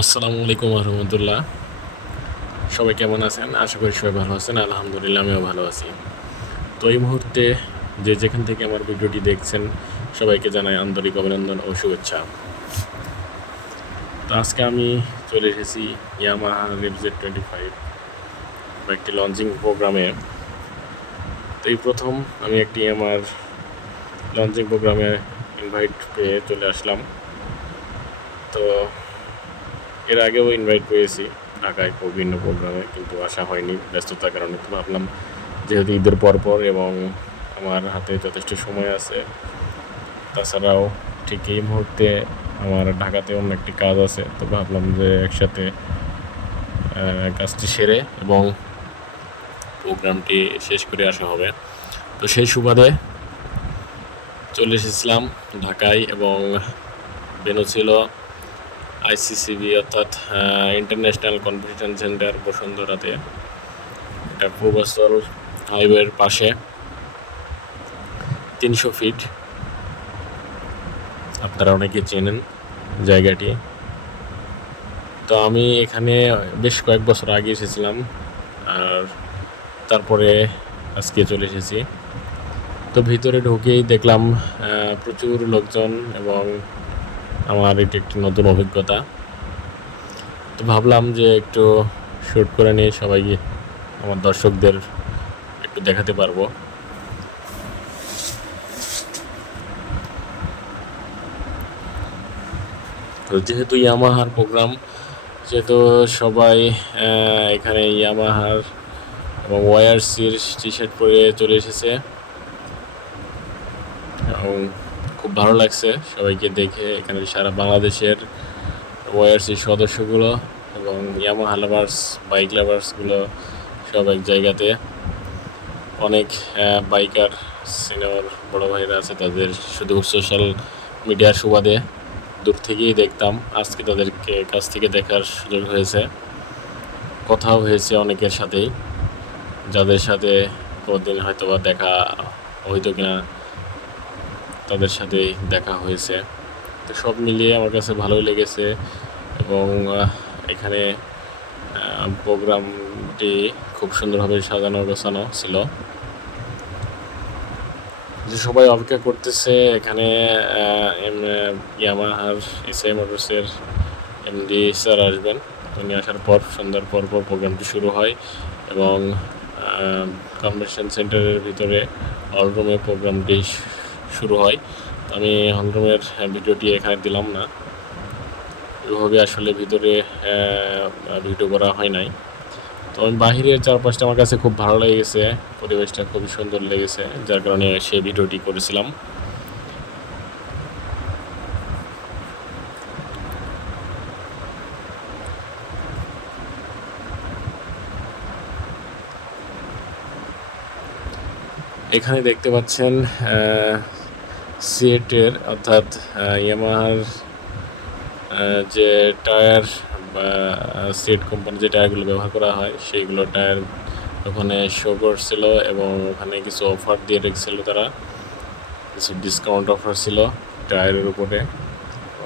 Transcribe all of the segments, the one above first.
আসসালামু আলাইকুম রহমতুল্লাহ সবাই কেমন আছেন? আশা করি সবাই ভালো আছেন। আলহামদুলিল্লাহ আমিও ভালো আছি। তো এই মুহূর্তে যে যেখান থেকে আমার ভিডিওটি দেখছেন, সবাইকে জানাই আন্তরিক অভিনন্দন ও শুভেচ্ছা। তো আজকে আমি চলে এসেছি ইয়ামাহা রেবজেড টোয়েন্টি ফাইভ বা একটি লঞ্চিং প্রোগ্রামে তো এই প্রথম আমি একটি আমার লঞ্চিং প্রোগ্রামে ইনভাইট পেয়ে চলে আসলাম। তো এর আগেও ইনভাইট পেয়েছি ঢাকায় বিভিন্ন প্রোগ্রামে কিন্তু আসা হয়নি, ব্যস্ততার কারণে। তো ভাবলাম যেহেতু ঈদের পর পর এবং আমার হাতে যথেষ্ট সময় আছে, তাছাড়াও ঠিক এই মুহূর্তে আমার ঢাকাতে অন্য একটি কাজ আছে, তো ভাবলাম যে একসাথে কাজটি সেরে এবং প্রোগ্রামটি শেষ করে আসা হবে। তো সেই সুবাদে চলে এসেছিলাম ঢাকায় এবং বেনু ছিল আইসিসিবি অর্থাৎ ইন্টারন্যাশনাল কম্পিটিশন সেন্টার বসুন্ধরাতে। এটা পূর্বাচল হাইওয়ের পাশে। তিনশো ফিট। আপনারা অনেকে চেনেন জায়গাটি। তো আমি এখানে বেশ কয়েক বছর আগে এসেছিলাম, আর তারপরে আজকে চলে এসেছি। তো ভিতরে ঢুকেই দেখলাম প্রচুর লোকজন এবং আমার এটি একটি নতুন অভিজ্ঞতা। তো ভাবলাম যে একটু শ্যুট করে নিয়ে সবাই আমার দর্শকদের একটু দেখাতে পারব। তো যেহেতু ইয়ামাহার প্রোগ্রাম সেহেতু সবাই এখানে ইয়ামাহার এবং ওয়াইআরসির টি শার্ট পরে চলে এসেছে। এবং খুব ভালো লাগছে সবাইকে দেখে এখানে সারা বাংলাদেশের ওয়াইআরসির সদস্যগুলো এবং ইয়ামাহা লাভার্স বাইক লাভার্সগুলো সব এক জায়গাতে। অনেক বাইকার সিনিয়র বড় ভাইরা আছে, তাদের শুধু সোশ্যাল মিডিয়ার সুবাদে দূর থেকেই দেখতাম। আজকে তাদেরকে কাছ থেকে দেখার সুযোগ হয়েছে। কথাও হয়েছে অনেকের সাথেই। যাদের সাথে কোনোদিন হয়তো বা দেখা হইতো কিনা তাদের সাথে দেখা হয়েছে। তো সব মিলিয়ে আমার কাছে ভালোই লেগেছে এবং এখানে প্রোগ্রামটি খুব সুন্দরভাবে সাজানো গোছানো ছিল। যে সবাই অপেক্ষা করতেছে, এখানে ইয়ামাহার, এসআই মোটরসের এমডি স্যার আসবেন। উনি আসার পর সন্ধ্যার পর পর প্রোগ্রামটি শুরু হয় এবং কনভেনশন সেন্টারের ভিতরে হলরুমে প্রোগ্রামটি শুরু হয়। আমি হলরুমের ভিডিওটি এখানে দিলাম না। এভাবে আসলে ভিতরে ভিডিও করা হয় নাই। তো আমি বাহিরের চারপাশটা আমার কাছে খুব ভালো লেগেছে। পরিবেশটা খুবই সুন্দর লেগেছে, যার কারণে সে ভিডিওটি করেছিলাম। এখানে দেখতে পাচ্ছেন সিয়েটের, অর্থাৎ ইয়ামাহার যে টায়ার বা সিট কোম্পানি যে টায়ারগুলো ব্যবহার করা হয়, সেইগুলো টায়ার ওখানে শো করছিল এবং ওখানে কিছু অফার দিয়ে রেখেছিল তারা। কিছু ডিসকাউন্ট অফার ছিল টায়ারের উপরে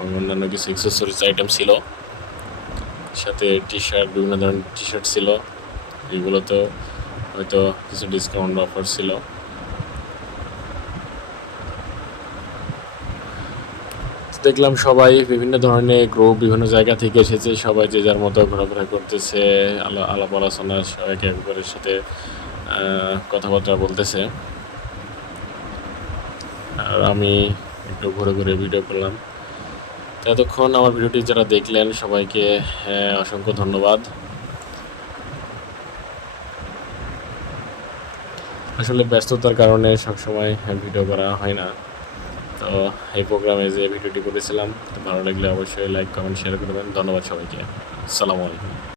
অন্যান্য কিছু এক্সেসরিজ আইটেম ছিল। সাথে টি শার্ট বিভিন্ন ধরনের টি শার্ট ছিল। এগুলোতেও হয়তো কিছু ডিসকাউন্ট অফার ছিল। দেখলাম সবাই বিভিন্ন ধরনের গ্রুপ বিভিন্ন জায়গা থেকে এসেছে। সবাই যে যার মতো ঘোরাফেরা করতেছে, আলা- আলাপ আলোচনা, সবাইকে একবারের সাথে কথাবার্তা বলতেছে। আর আমি একটু ঘুরে ঘুরে ভিডিও করলাম। এতক্ষণ আমার ভিডিওটি যারা দেখলেন, সবাইকে অসংখ্য ধন্যবাদ। আসলে ব্যস্ততার কারণে সবসময় ভিডিও করা হয় না। তো এই প্রোগ্রামে যে ভিডিওটি করেছিলাম, তো ভালো লাগলে অবশ্যই লাইক কমেন্ট শেয়ার করবেন। ধন্যবাদ সবাইকে। আসসালামু আলাইকুম।